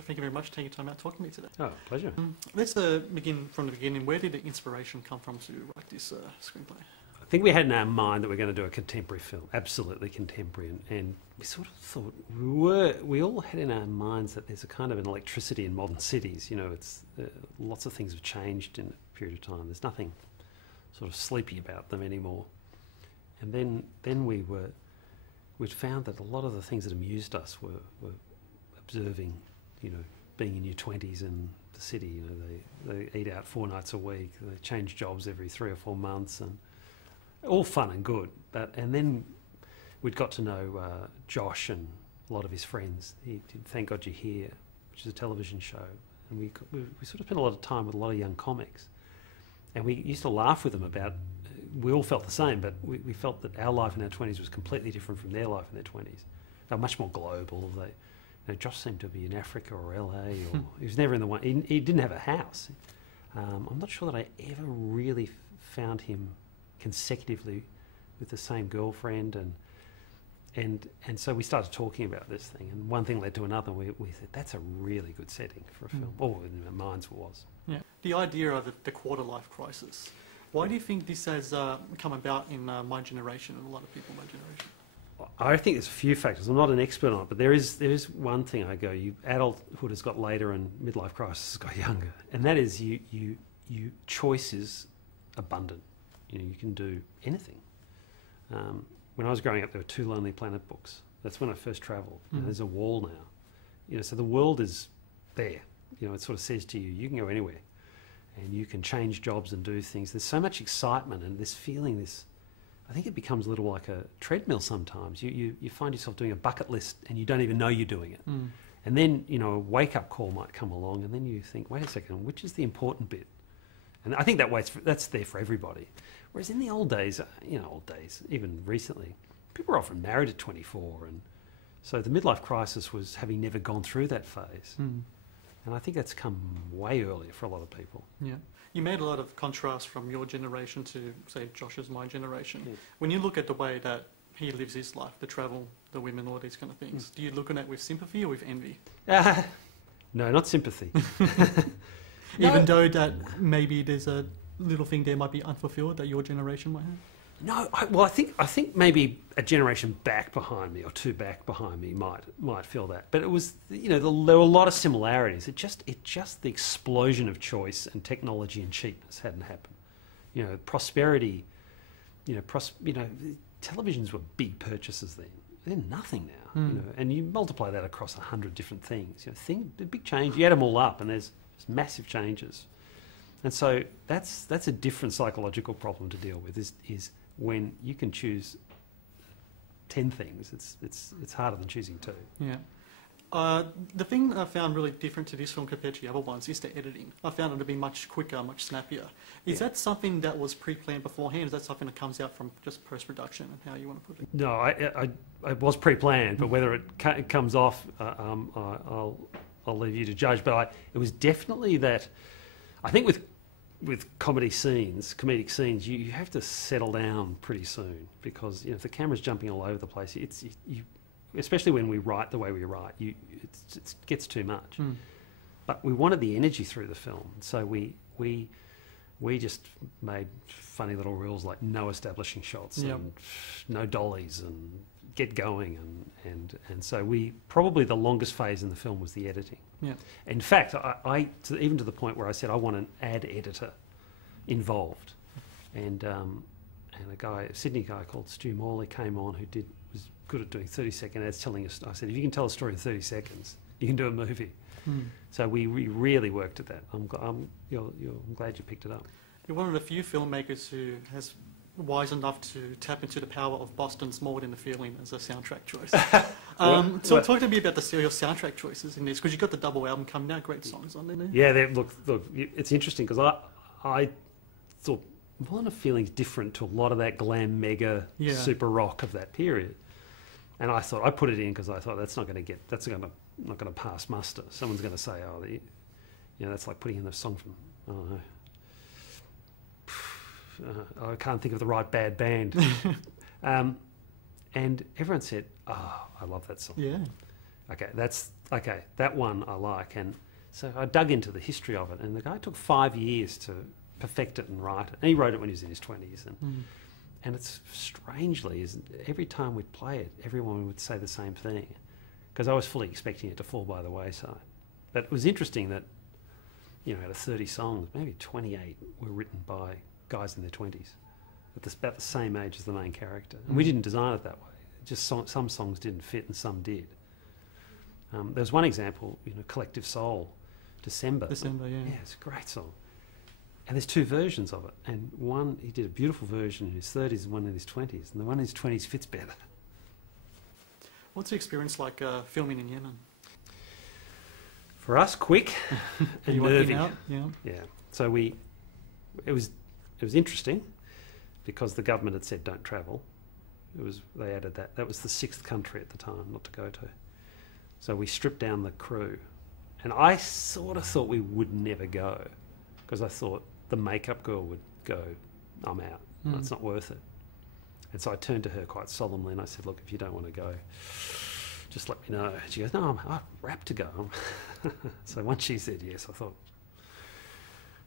Thank you very much for taking time out talking to me today. Oh, pleasure. Let's begin from the beginning. Where did the inspiration come from to write this screenplay? I think we had in our mind that we're going to do a contemporary film, absolutely contemporary, and we sort of thought we all had in our minds that there's a kind of an electricity in modern cities. You know, it's lots of things have changed in a period of time. There's nothing sort of sleepy about them anymore. And then we'd found that a lot of the things that amused us were observing, you know, being in your 20s in the city. You know, they eat out 4 nights a week, they change jobs every 3 or 4 months, and all fun and good. And then we'd got to know Josh and a lot of his friends. He did Thank God You're Here, which is a television show, and we sort of spent a lot of time with a lot of young comics, and we used to laugh with them about. We all felt the same, but we felt that our life in our 20s was completely different from their life in their 20s. They were much more global. You know, Josh seemed to be in Africa or LA, or he was never in the one. He didn't have a house. I'm not sure that I ever really found him consecutively with the same girlfriend, and so we started talking about this thing, and one thing led to another. We said that's a really good setting for a film. Or in our minds was. Yeah. The idea of the quarter life crisis. Why do you think this has come about in my generation and a lot of people in my generation? I think there's a few factors. I'm not an expert on it, but there is one thing I go. Adulthood has got later and midlife crisis has got younger, and that is you choice is abundant. You know, you can do anything. When I was growing up, there were 2 Lonely Planet books. That's when I first travelled. There's a wall now. You know, so the world is there. You know, it sort of says to you, you can go anywhere. And you can change jobs and do things. There's so much excitement and this feeling, I think it becomes a little like a treadmill sometimes. You find yourself doing a bucket list and you don't even know you're doing it. And then, you know, a wake-up call might come along and then you think, wait a second, which is the important bit? And I think that's there for everybody. Whereas in the old days, even recently, people were often married at 24. And so the midlife crisis was having never gone through that phase. And I think that's come way earlier for a lot of people. Yeah. You made a lot of contrast from your generation to, say, Josh's, my generation. Yeah. When you look at the way that he lives his life, the travel, the women, all these kind of things, do you look at it with sympathy or with envy? No, not sympathy. Even though that maybe there's a little thing there might be unfulfilled that your generation might have? No, I think maybe a generation back behind me or 2 back behind me might feel that. But it was, you know, there were a lot of similarities. It just the explosion of choice and technology and cheapness hadn't happened. You know, prosperity. You know, televisions were big purchases then. They're nothing now. You know, and you multiply that across 100 different things. You know, the big change. You add them all up, and there's massive changes. And so that's a different psychological problem to deal with. Is when you can choose 10 things, it's harder than choosing 2. Yeah. The thing I found really different to this film compared to the other ones is the editing. I found it to be much quicker, much snappier. Is that something that was pre-planned beforehand? Is that something that comes out from just post-production and how you want to put it? No, I was pre-planned, but whether it comes off, I'll leave you to judge. But it was definitely that. I think with comedic scenes, you have to settle down pretty soon because, you know, if the camera's jumping all over the place, especially when we write the way we write, it gets too much. But we wanted the energy through the film, so we just made funny little rules like no establishing shots and no dollies and get going, and so probably the longest phase in the film was the editing. Yeah. In fact, even to the point where I said I want an ad editor involved, and a Sydney guy called Stu Morley came on who was good at doing 30-second ads, telling us. I said, if you can tell a story in 30 seconds, you can do a movie. So we really worked at that. I'm glad you picked it up. You're one of the few filmmakers who has wise enough to tap into the power of Boston's More Than a Feeling as a soundtrack choice. Talk to me about your soundtrack choices in this, because you've got the double album coming out, great songs on there. Yeah, look, it's interesting because I thought More Than a Feeling's different to a lot of that glam mega super rock of that period, and I thought I put it in because I thought that's not going to pass muster. Someone's going to say, oh, that's like putting in the song from I don't know. I can't think of the right bad band. And everyone said, oh, I love that song. Yeah. okay, that one I like. And so I dug into the history of it, and the guy took 5 years to perfect it and write it. And he wrote it when he was in his 20s. And it's strangely, every time we'd play it, everyone would say the same thing, because I was fully expecting it to fall by the wayside. But it was interesting that, you know, out of 30 songs, maybe 28 were written by guys in their 20s, about the same age as the main character. And we didn't design it that way. Just some songs didn't fit and some did. There's one example, you know, Collective Soul, December. December, yeah. Yeah, it's a great song. And there's two versions of it. And one, he did a beautiful version in his 30s and one in his 20s. And the one in his 20s fits better. What's the experience like filming in Yemen? For us, quick and nervy. Yeah. So it was interesting because the government had said don't travel. They added that. That was the 6th country at the time not to go to. So we stripped down the crew. And I sort of thought we would never go, because I thought the makeup girl would go, I'm out. It's not worth it. And so I turned to her quite solemnly and I said, look, if you don't want to go, just let me know. She goes, no, I'm rapt to go. So once she said yes, I thought.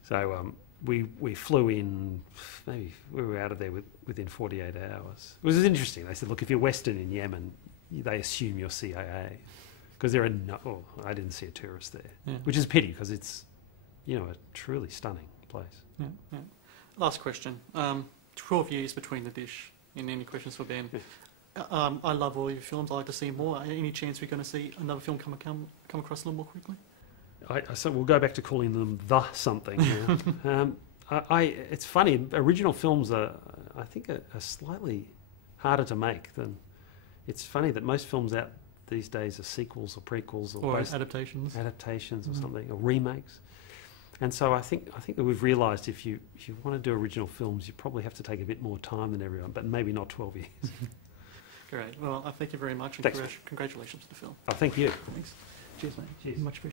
So we flew in, maybe we were out of there within 48 hours. It was interesting. They said, look, if you're Western in Yemen, they assume you're CIA. Because there are I didn't see a tourist there, which is a pity because it's, you know, a truly stunning place. Yeah. Last question. 12 years between the dish. And any questions for Ben? Yeah. I love all your films. I like to see more. Any chance we're going to see another film come across a little more quickly? So we'll go back to calling them the something. It's funny. Original films are slightly harder to make than. It's funny that most films out these days are sequels or prequels or adaptations or something, or remakes. And so I think that we've realised if you want to do original films, you probably have to take a bit more time than everyone, but maybe not 12 years. Great. Well, I thank you very much, and Thanks. congratulations to the film. Oh, thank you. Thanks. Cheers, mate. Cheers. Much appreciated.